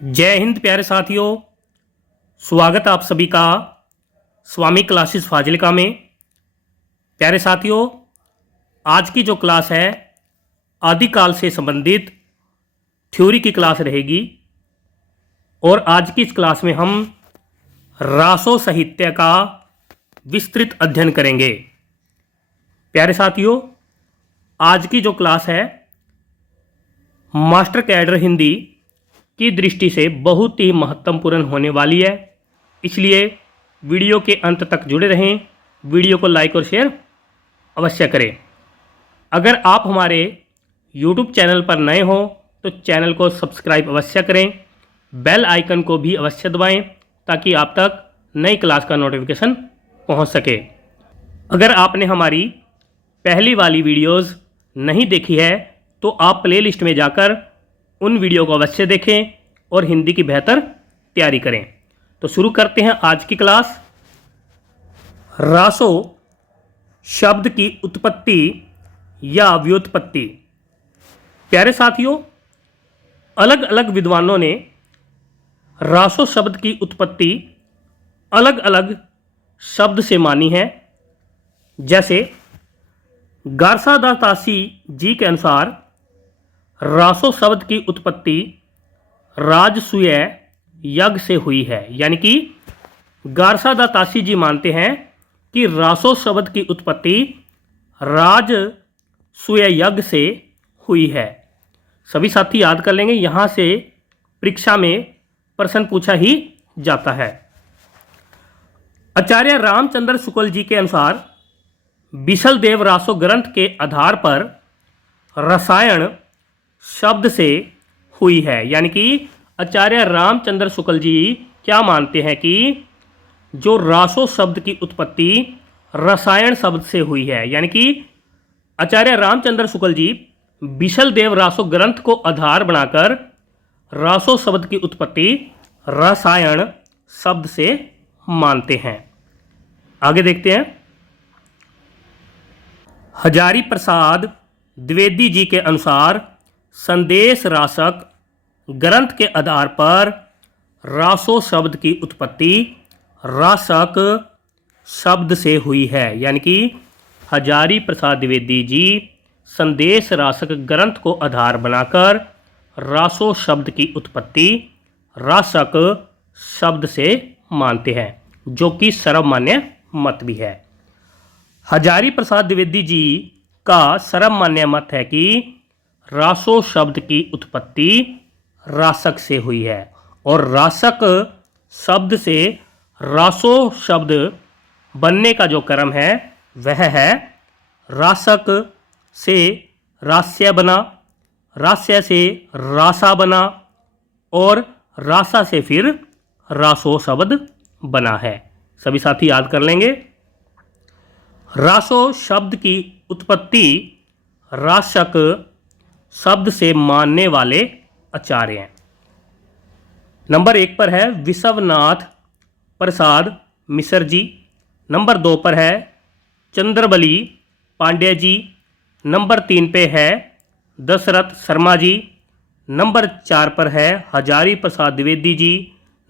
जय हिंद प्यारे साथियों। स्वागत आप सभी का स्वामी क्लासेस फाजिल्का में। प्यारे साथियों, आज की जो क्लास है आदिकाल से संबंधित थ्योरी की क्लास रहेगी और आज की इस क्लास में हम रासो साहित्य का विस्तृत अध्ययन करेंगे। प्यारे साथियों, आज की जो क्लास है मास्टर कैडर हिंदी की दृष्टि से बहुत ही महत्वपूर्ण होने वाली है, इसलिए वीडियो के अंत तक जुड़े रहें। वीडियो को लाइक और शेयर अवश्य करें। अगर आप हमारे YouTube चैनल पर नए हो तो चैनल को सब्सक्राइब अवश्य करें, बेल आइकन को भी अवश्य दबाएं ताकि आप तक नई क्लास का नोटिफिकेशन पहुंच सके। अगर आपने हमारी पहली वाली वीडियोस नहीं देखी है तो आप प्लेलिस्ट में जाकर उन वीडियो को अवश्य देखें और हिंदी की बेहतर तैयारी करें। तो शुरू करते हैं आज की क्लास। रासो शब्द की उत्पत्ति या व्युत्पत्ति। प्यारे साथियों, अलग अलग विद्वानों ने रासो शब्द की उत्पत्ति अलग अलग शब्द से मानी है। जैसे गारसादातासी जी के अनुसार रासो शब्द की उत्पत्ति राजसूय यज्ञ से हुई है। यानी कि गारसादातासी जी मानते हैं कि रासो शब्द की उत्पत्ति राजसूय यज्ञ से हुई है। सभी साथी याद कर लेंगे, यहाँ से परीक्षा में प्रश्न पूछा ही जाता है। आचार्य रामचंद्र शुक्ल जी के अनुसार बिसल देव रासो ग्रंथ के आधार पर रसायन शब्द से हुई है। यानी कि आचार्य रामचंद्र शुक्ल जी क्या मानते हैं कि जो रासो शब्द की उत्पत्ति रसायन शब्द से हुई है। यानी कि आचार्य रामचंद्र शुक्ल जी बिसल देव रासो ग्रंथ को आधार बनाकर रासो शब्द की उत्पत्ति रसायन शब्द से मानते हैं। आगे देखते हैं। हजारी प्रसाद द्विवेदी जी के अनुसार संदेश रासक ग्रंथ के आधार पर रासो शब्द की उत्पत्ति रासक शब्द से हुई है। यानी कि हजारी प्रसाद द्विवेदी जी संदेश रासक ग्रंथ को आधार बनाकर रासो शब्द की उत्पत्ति रासक शब्द से मानते हैं, जो कि सर्वमान्य मत भी है। हजारी प्रसाद द्विवेदी जी का सर्वमान्य मत है कि रासो शब्द की उत्पत्ति रासक से हुई है और रासक शब्द से रासो शब्द बनने का जो क्रम है वह है रासक से रास्य बना, रास्य से रासा बना और रासा से फिर रासो शब्द बना है। सभी साथी याद कर लेंगे। रासो शब्द की उत्पत्ति रासक शब्द से मानने वाले आचार्य हैं। नंबर 1 पर है विश्वनाथ प्रसाद मिश्र जी। नंबर 2 पर है चंद्रबली पांड्या जी। नंबर 3 पे है दशरथ शर्मा जी। नंबर 4 पर है हजारी प्रसाद द्विवेदी जी।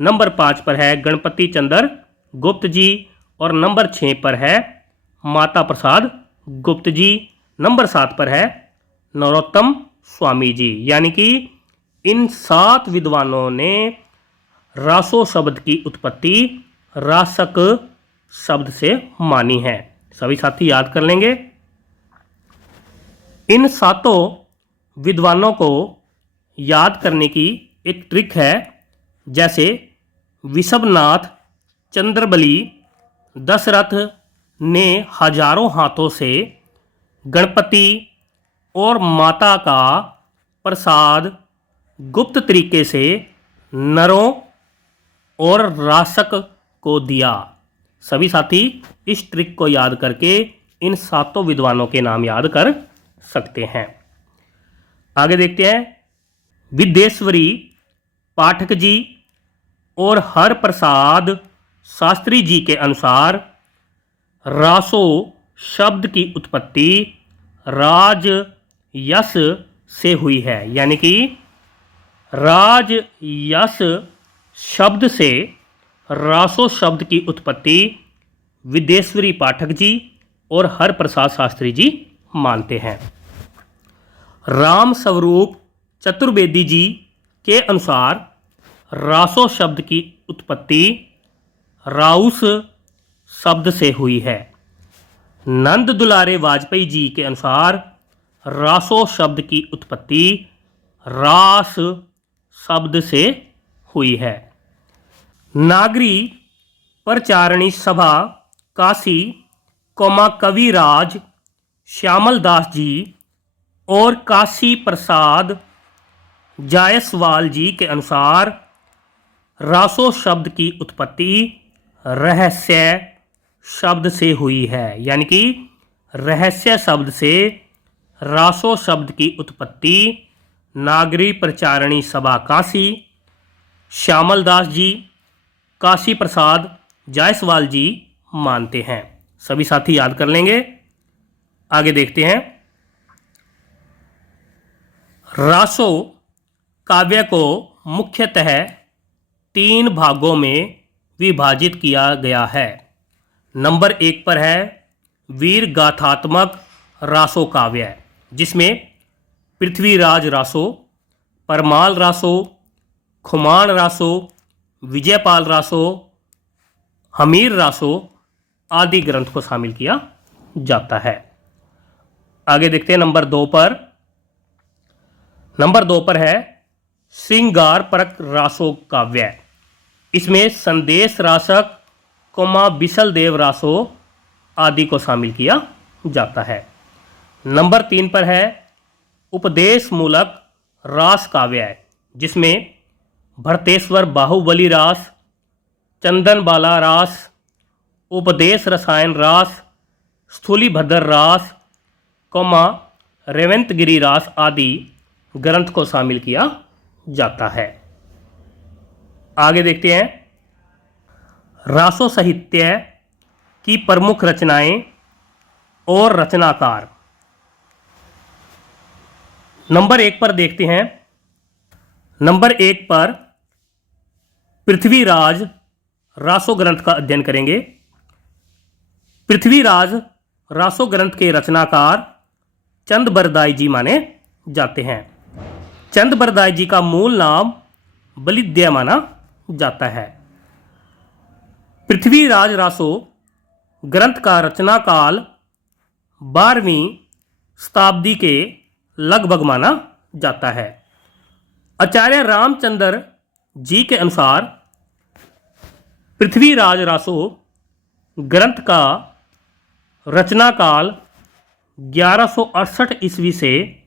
नंबर 5 पर है गणपति चंद्र गुप्त जी और नंबर 6 पर है माता प्रसाद गुप्त जी। नंबर 7 पर है नरोत्तम स्वामी जी। यानी कि इन 7 विद्वानों ने रासो शब्द की उत्पत्ति रासक शब्द से मानी है। सभी साथी याद कर लेंगे। इन 7 विद्वानों को याद करने की एक ट्रिक है। जैसे विश्वनाथ चंद्रबली दशरथ ने हजारों हाथों से गणपति और माता का प्रसाद गुप्त तरीके से नरों और रासक को दिया। सभी साथी इस ट्रिक को याद करके इन 7 विद्वानों के नाम याद कर सकते हैं। आगे देखते हैं। विद्येश्वरी पाठक जी और हर प्रसाद शास्त्री जी के अनुसार रासो शब्द की उत्पत्ति राज यश से हुई है। यानी कि राज यश शब्द से रासो शब्द की उत्पत्ति विदेश्वरी पाठक जी और हरप्रसाद शास्त्री जी मानते हैं। राम स्वरूप चतुर्वेदी जी के अनुसार रासो शब्द की उत्पत्ति राउस शब्द से हुई है। नंद दुलारे वाजपेयी जी के अनुसार रासो शब्द की उत्पत्ति रास शब्द से हुई है। नागरी परचारणी सभा काशी कविराज श्यामल दास जी और काशी प्रसाद जायसवाल जी के अनुसार रासो शब्द की उत्पत्ति रहस्य शब्द से हुई है। यानी कि रहस्य शब्द से रासो शब्द की उत्पत्ति नागरी प्रचारणी सभा काशी श्यामल दास जी, काशी प्रसाद जायसवाल जी मानते हैं। सभी साथी याद कर लेंगे। आगे देखते हैं। रासो काव्य को मुख्यतः 3 भागों में विभाजित किया गया है। नंबर 1 पर है वीर गाथात्मक रासो काव्य, जिसमें पृथ्वीराज रासो, परमाल रासो, खुमान रासो, विजयपाल रासो, हमीर रासो आदि ग्रंथ को शामिल किया जाता है। आगे देखते हैं नंबर 2 पर। नंबर 2 पर है श्रृंगार परक रासो काव्य। इसमें संदेश रासक बिसल देव रासो आदि को शामिल किया जाता है। नंबर 3 पर है उपदेश मूलक रास काव्य, जिसमें भरतेश्वर बाहुबली रास, चंदन बाला रास, उपदेश रसायन रास, स्थूलीभद्र रास, रेवंतगिरी रास आदि ग्रंथ को शामिल किया जाता है। आगे देखते हैं रासो साहित्य की प्रमुख रचनाएं और रचनाकार। नंबर 1 पर देखते हैं। नंबर 1 पर पृथ्वीराज रासो ग्रंथ का अध्ययन करेंगे। पृथ्वीराज रासो ग्रंथ के रचनाकार चंद बरदाई जी माने जाते हैं। चंद बरदाई जी का मूल नाम बलिद्य माना जाता है। पृथ्वीराज रासो ग्रंथ का रचना काल 12वीं शताब्दी के लगभग माना जाता है। आचार्य रामचंद्र जी के अनुसार पृथ्वीराज रासो ग्रंथ का रचना काल 1168 ईस्वी से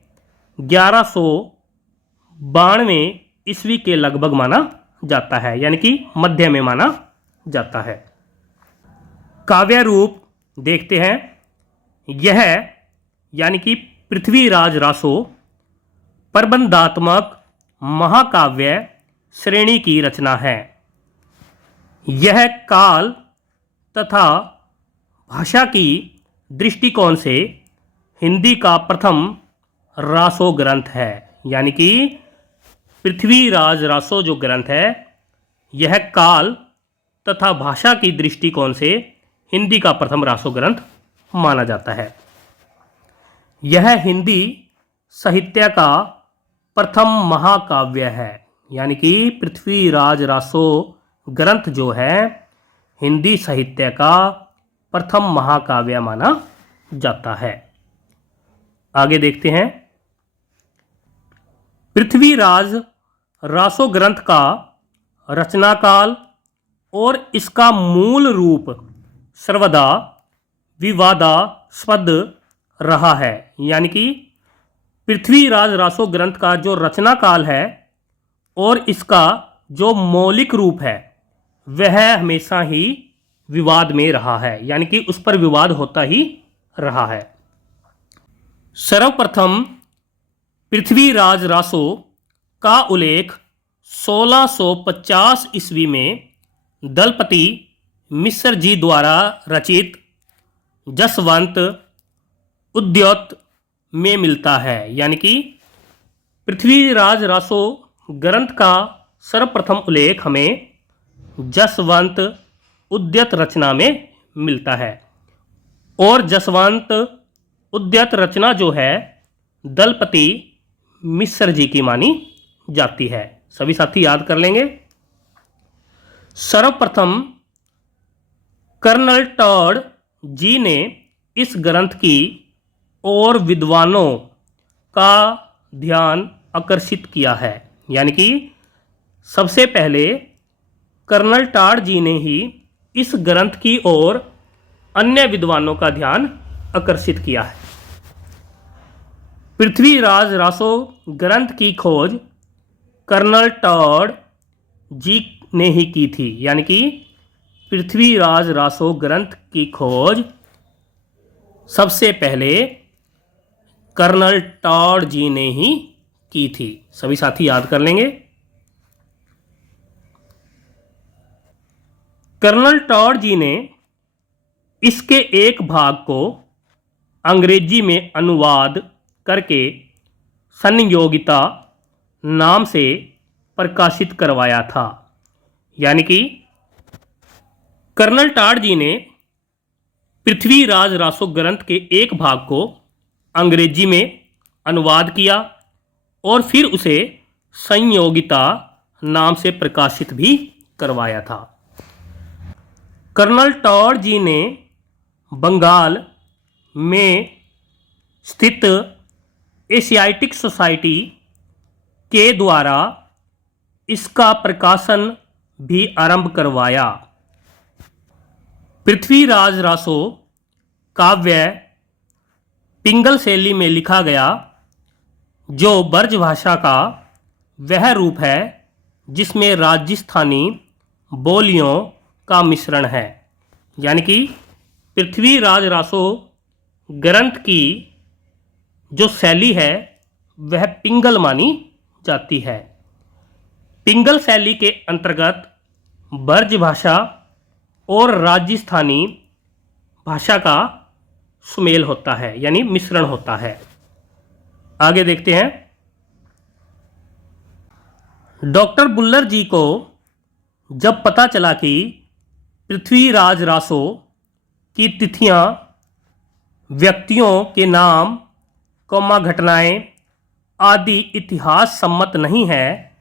1192 ईस्वी के लगभग माना जाता है, यानी कि मध्य में माना जाता है। काव्य रूप देखते हैं। यह यानी कि पृथ्वीराज रासो प्रबंधात्मक महाकाव्य श्रेणी की रचना है। यह काल तथा भाषा की दृष्टिकोण से हिंदी का प्रथम रासो ग्रंथ है। यानी कि पृथ्वीराज रासो जो ग्रंथ है, यह काल तथा भाषा की दृष्टिकोण से हिंदी का प्रथम रासो ग्रंथ माना जाता है। यह हिंदी साहित्य का प्रथम महाकाव्य है। यानी कि पृथ्वीराज रासो ग्रंथ जो है हिंदी साहित्य का प्रथम महाकाव्य माना जाता है। आगे देखते हैं। पृथ्वीराज रासो ग्रंथ का रचनाकाल और इसका मूल रूप सर्वदा विवादास्पद रहा है। यानी कि पृथ्वीराज रासो ग्रंथ का जो रचना काल है और इसका जो मौलिक रूप है वह हमेशा ही विवाद में रहा है। यानी कि उस पर विवाद होता ही रहा है। सर्वप्रथम पृथ्वीराज रासो का उल्लेख 1650 ईस्वी में दलपति मिश्र जी द्वारा रचित जसवंत उद्योत में मिलता है। यानी कि पृथ्वीराज रासो ग्रंथ का सर्वप्रथम उल्लेख हमें जसवंत उद्यत रचना में मिलता है और जसवंत उद्यत रचना जो है दलपति मिश्र जी की मानी जाती है। सभी साथी याद कर लेंगे। सर्वप्रथम कर्नल टॉड जी ने इस ग्रंथ की और विद्वानों का ध्यान आकर्षित किया है, यानी कि सबसे पहले कर्नल टॉड जी ने ही इस ग्रंथ की ओर अन्य विद्वानों का ध्यान आकर्षित किया है। पृथ्वीराज रासो ग्रंथ की खोज कर्नल टॉड जी ने ही की थी, यानी कि पृथ्वीराज रासो ग्रंथ की खोज सबसे पहले कर्नल टॉड जी ने ही की थी। सभी साथी याद कर लेंगे। कर्नल टॉड जी ने इसके एक भाग को अंग्रेजी में अनुवाद करके संयोगिता नाम से प्रकाशित करवाया था, यानी कि कर्नल टॉड जी ने पृथ्वीराज रासो ग्रंथ के एक भाग को अंग्रेजी में अनुवाद किया और फिर उसे संयोगिता नाम से प्रकाशित भी करवाया था। कर्नल टॉड जी ने बंगाल में स्थित एशियाटिक सोसाइटी के द्वारा इसका प्रकाशन भी आरंभ करवाया। पृथ्वीराज रासो काव्य पिंगल शैली में लिखा गया, जो ब्रज भाषा का वह रूप है जिसमें राजस्थानी बोलियों का मिश्रण है, यानी कि पृथ्वीराज रासो ग्रंथ की जो शैली है वह पिंगल मानी जाती है। पिंगल शैली के अंतर्गत ब्रज भाषा और राजस्थानी भाषा का सुमेल होता है, यानी मिश्रण होता है। आगे देखते हैं। डॉक्टर बुल्लर जी को जब पता चला कि पृथ्वीराज रासो की तिथियां, व्यक्तियों के नाम, घटनाएं आदि इतिहास सम्मत नहीं है,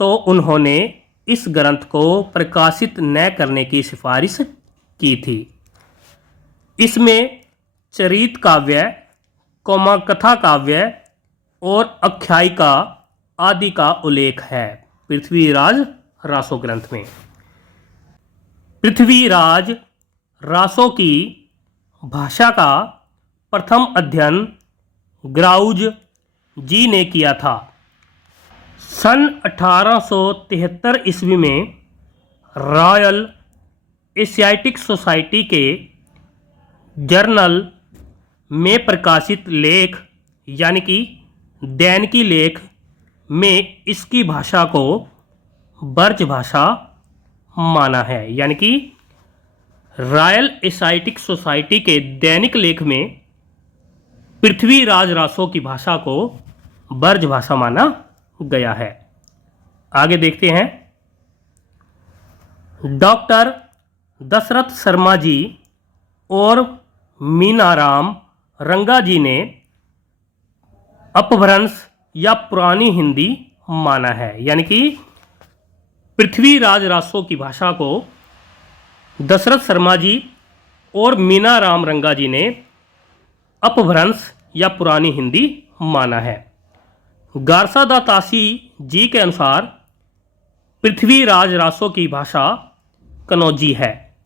तो उन्होंने इस ग्रंथ को प्रकाशित न करने की सिफारिश की थी। इसमें चरित काव्य, कथा काव्य और आख्यायिका आदि का उल्लेख है पृथ्वीराज रासो ग्रंथ में। पृथ्वीराज रासो की भाषा का प्रथम अध्ययन ग्राउज जी ने किया था। सन 1873 ईस्वी में रॉयल एशियाटिक सोसाइटी के जर्नल में प्रकाशित लेख, यानी कि दैनिकी लेख में इसकी भाषा को ब्रज भाषा माना है, यानी कि रॉयल एशियाटिक सोसाइटी के दैनिक लेख में पृथ्वीराज रासो की भाषा को ब्रज भाषा माना गया है। आगे देखते हैं। डॉक्टर दशरथ शर्मा जी और मीनाराम रंगा जी ने अपभ्रंश या पुरानी हिंदी माना है, यानी कि पृथ्वीराज रासो की भाषा को दशरथ शर्मा जी और मीनाराम रंगा जी ने अपभ्रंश या पुरानी हिंदी माना है। गारसादा तासी जी के अनुसार पृथ्वीराज रासो की भाषा कनौजी है।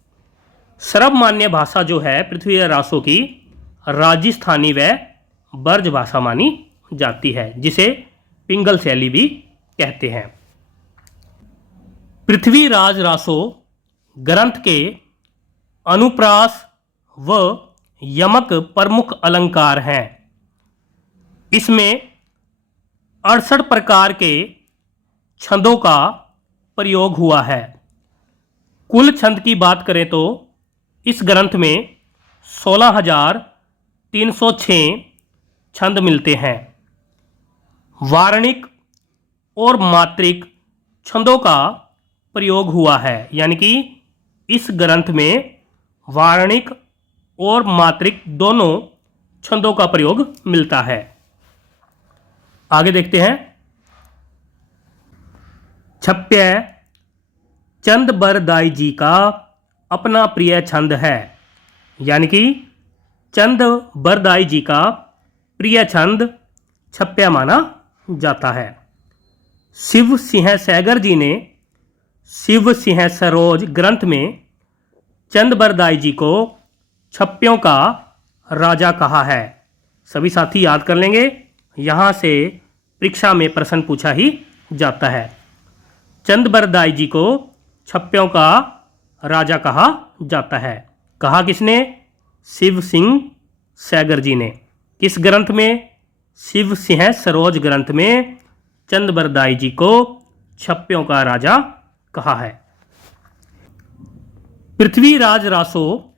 सर्वमान्य भाषा जो है पृथ्वीराज रासो की राजस्थानी व ब्रज भाषा मानी जाती है, जिसे पिंगल शैली भी कहते हैं। पृथ्वीराज रासो ग्रंथ के अनुप्रास व यमक प्रमुख अलंकार हैं। इसमें 68 प्रकार के छंदों का प्रयोग हुआ है। कुल छंद की बात करें तो इस ग्रंथ में 16,306 छंद मिलते हैं। वार्णिक और मात्रिक छंदों का प्रयोग हुआ है, यानी कि इस ग्रंथ में वार्णिक और मात्रिक दोनों छंदों का प्रयोग मिलता है। आगे देखते हैं। छप्य चंद बरदाई जी का अपना प्रिय छंद है, यानी कि चंद बरदाई जी का प्रिय छंद छप्या माना जाता है। शिव सिंह सैगर जी ने शिव सिंह सरोज ग्रंथ में चंद बरदाई जी को छप्यों का राजा कहा है। सभी साथी याद कर लेंगे, यहाँ से परीक्षा में प्रश्न पूछा ही जाता है। चंद बरदाई जी को छप्यों का राजा कहा जाता है। कहा किसने? शिव सिंह सैगर जी ने। किस ग्रंथ में? शिव सिंह सरोज ग्रंथ में चंद बरदाई जी को छप्यों का राजा कहा है। पृथ्वीराज रासो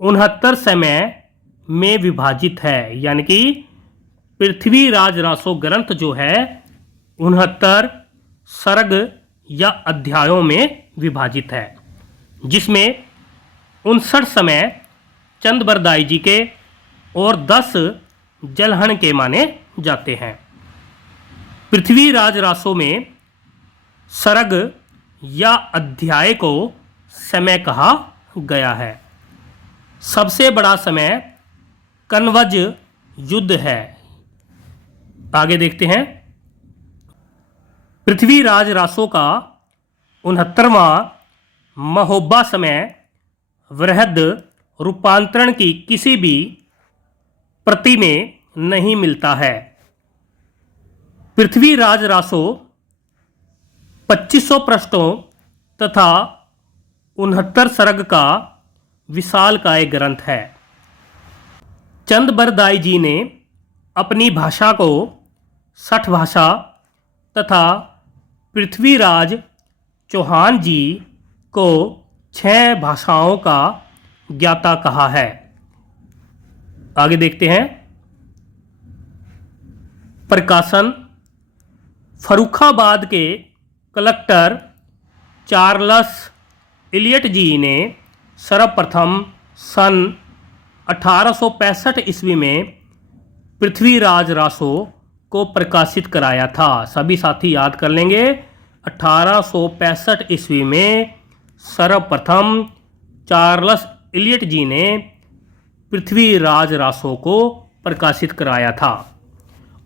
69 समय में विभाजित है, यानी कि पृथ्वीराज रासो ग्रंथ जो है 69 सर्ग या अध्यायों में विभाजित है, जिसमें 59 समय चंद बरदाई जी के और 10 जलहन के माने जाते हैं। पृथ्वीराज रासो में सर्ग या अध्याय को समय कहा गया है। सबसे बड़ा समय कन्वज युद्ध है। आगे देखते हैं। पृथ्वीराज रासो का 69वां महोबा समय वृहद रूपांतरण की किसी भी प्रति में नहीं मिलता है। पृथ्वीराज रासो 2500 पृष्ठों तथा 69 सर्ग का विशालकाय ग्रंथ है। चंद बरदाई जी ने अपनी भाषा को 60 भाषा तथा पृथ्वीराज चौहान जी को 6 भाषाओं का ज्ञाता कहा है। आगे देखते हैं। प्रकाशन फर्रुखाबाद के कलेक्टर चार्ल्स इलियट जी ने सर्वप्रथम सन 1865 ईस्वी में पृथ्वीराज रासो को प्रकाशित कराया था। सभी साथी याद कर लेंगे, 1865 ईस्वी में सर्वप्रथम चार्ल्स इलियट जी ने पृथ्वीराज रासो को प्रकाशित कराया था।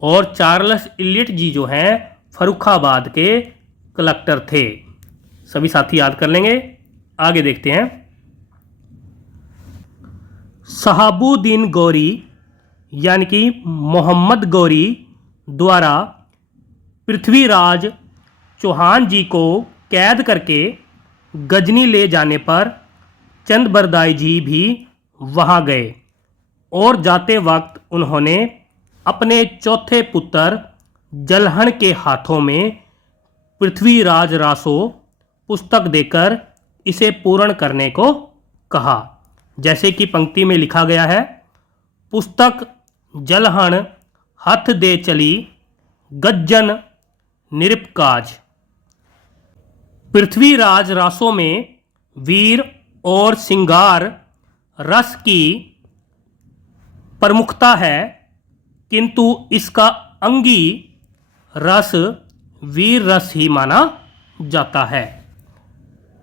और चार्ल्स इलियट जी जो हैं फर्रुखाबाद के कलेक्टर थे। सभी साथी याद कर लेंगे। आगे देखते हैं। शहाबुद्दीन गौरी यानी कि मोहम्मद गौरी द्वारा पृथ्वीराज चौहान जी को कैद करके गजनी ले जाने पर चंद बरदाई जी भी वहाँ गए और जाते वक्त उन्होंने अपने चौथे पुत्र जलहन के हाथों में पृथ्वीराज रासो पुस्तक देकर इसे पूर्ण करने को कहा। जैसे कि पंक्ति में लिखा गया है, पुस्तक जलहन हथ दे चली गज्जन निरपकाज। पृथ्वीराज रासो में वीर और सिंगार रस की प्रमुखता है, किंतु इसका अंगी रस वीर रस ही माना जाता है।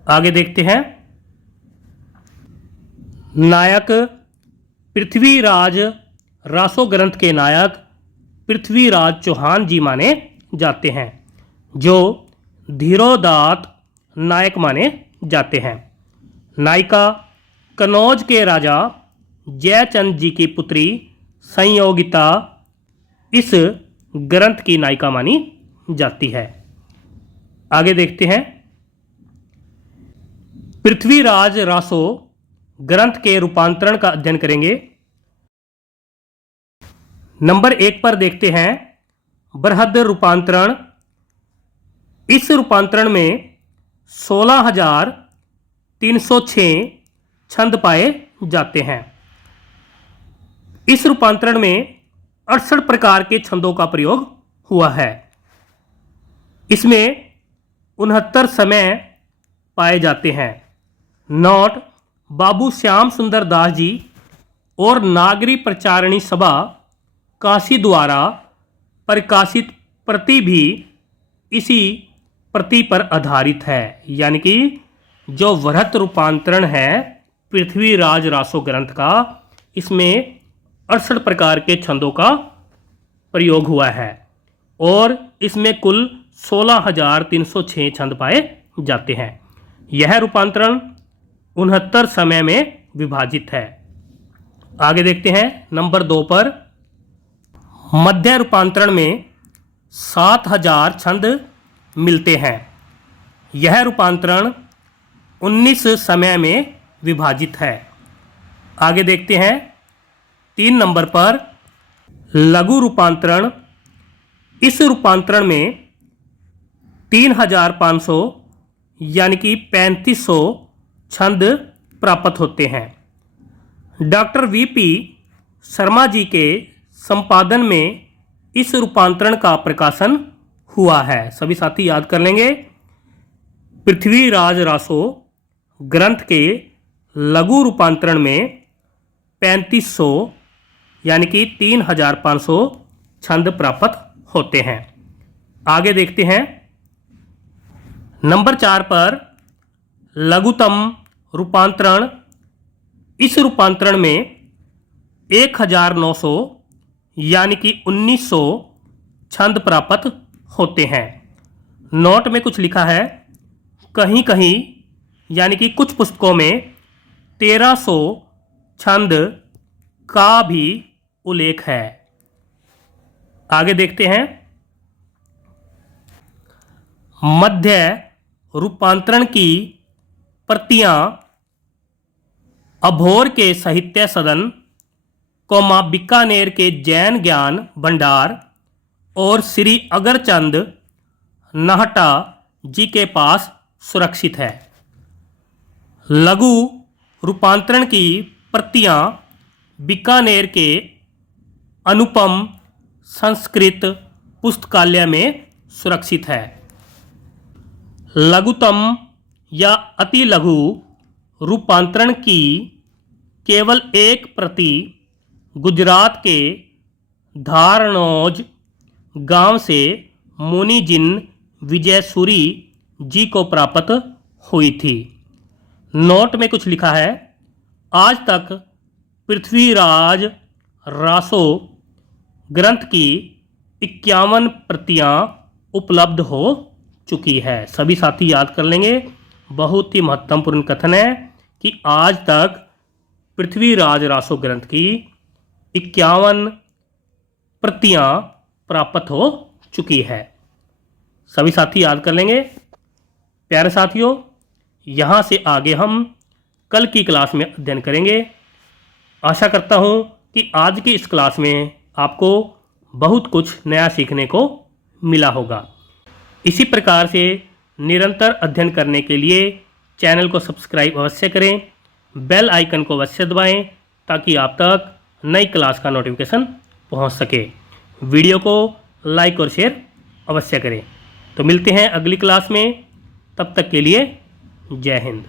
आगे देखते हैं। नायक पृथ्वीराज रासो ग्रंथ के नायक पृथ्वीराज चौहान जी माने जाते हैं, जो धीरोदात्त नायक माने जाते हैं। नायिका कनौज के राजा जयचंद जी की पुत्री संयोगिता इस ग्रंथ की नायिका मानी जाती है। आगे देखते हैं। पृथ्वीराज रासो ग्रंथ के रूपांतरण का अध्ययन करेंगे। नंबर 1 पर देखते हैं बृहद रूपांतरण। इस रूपांतरण में 16,306 छंद पाए जाते हैं। इस रूपांतरण में 68 प्रकार के छंदों का प्रयोग हुआ है। इसमें 69 समय पाए जाते हैं। नोट: बाबू श्याम सुंदर दास जी और नागरी प्रचारणी सभा काशी द्वारा प्रकाशित प्रति भी इसी प्रति पर आधारित है। यानी कि जो वृहत रूपांतरण है पृथ्वीराज रासो ग्रंथ का, इसमें 68 प्रकार के छंदों का प्रयोग हुआ है और इसमें कुल 16,306 छंद पाए जाते हैं। यह रूपांतरण 69 समय में विभाजित है। आगे देखते हैं नंबर 2 पर। मध्य रूपांतरण में 7,000 छंद मिलते हैं। यह रूपांतरण 19 समय में विभाजित है। आगे देखते हैं 3 नंबर पर लघु रूपांतरण। इस रूपांतरण में 3,500 यानी कि 3,500 छंद प्राप्त होते हैं। डॉक्टर वीपी शर्मा जी के संपादन में इस रूपांतरण का प्रकाशन हुआ है। सभी साथी याद कर लेंगे। पृथ्वीराज रासो ग्रंथ के लघु रूपांतरण में 3,500 यानी कि 3,500 छंद प्राप्त होते हैं। आगे देखते हैं नंबर 4 पर लघुतम रूपांतरण। इस रूपांतरण में 1,900 यानी कि 1,900 छंद प्राप्त होते हैं। नोट में कुछ लिखा है, कहीं कहीं यानी कि कुछ पुस्तकों में 1,300 छंद का भी उल्लेख है। आगे देखते हैं मध्य रूपांतरण की प्रतियां अभोर के साहित्य सदन, बीकानेर के जैन ज्ञान भंडार और श्री अगरचंद नाहटा जी के पास सुरक्षित है। लघु रूपांतरण की प्रतियां बीकानेर के अनुपम संस्कृत पुस्तकालय में सुरक्षित है। लघुतम या अति लघु रूपांतरण की केवल एक प्रति गुजरात के धारणोज गांव से मुनिजिन विजयसूरी जी को प्राप्त हुई थी। नोट में कुछ लिखा है, आज तक पृथ्वीराज रासो ग्रंथ की 51 प्रतियां उपलब्ध हो चुकी है। सभी साथी याद कर लेंगे। बहुत ही महत्वपूर्ण कथन है कि आज तक पृथ्वीराज रासो ग्रंथ की 51 प्रतियां प्राप्त हो चुकी है। सभी साथी याद कर लेंगे। प्यारे साथियों, यहाँ से आगे हम कल की क्लास में अध्ययन करेंगे। आशा करता हूँ कि आज की इस क्लास में आपको बहुत कुछ नया सीखने को मिला होगा। इसी प्रकार से निरंतर अध्ययन करने के लिए चैनल को सब्सक्राइब अवश्य करें, बेल आइकन को अवश्य दबाएं ताकि आप तक नई क्लास का नोटिफिकेशन पहुंच सके। वीडियो को लाइक और शेयर अवश्य करें। तो मिलते हैं अगली क्लास में, तब तक के लिए जय हिंद।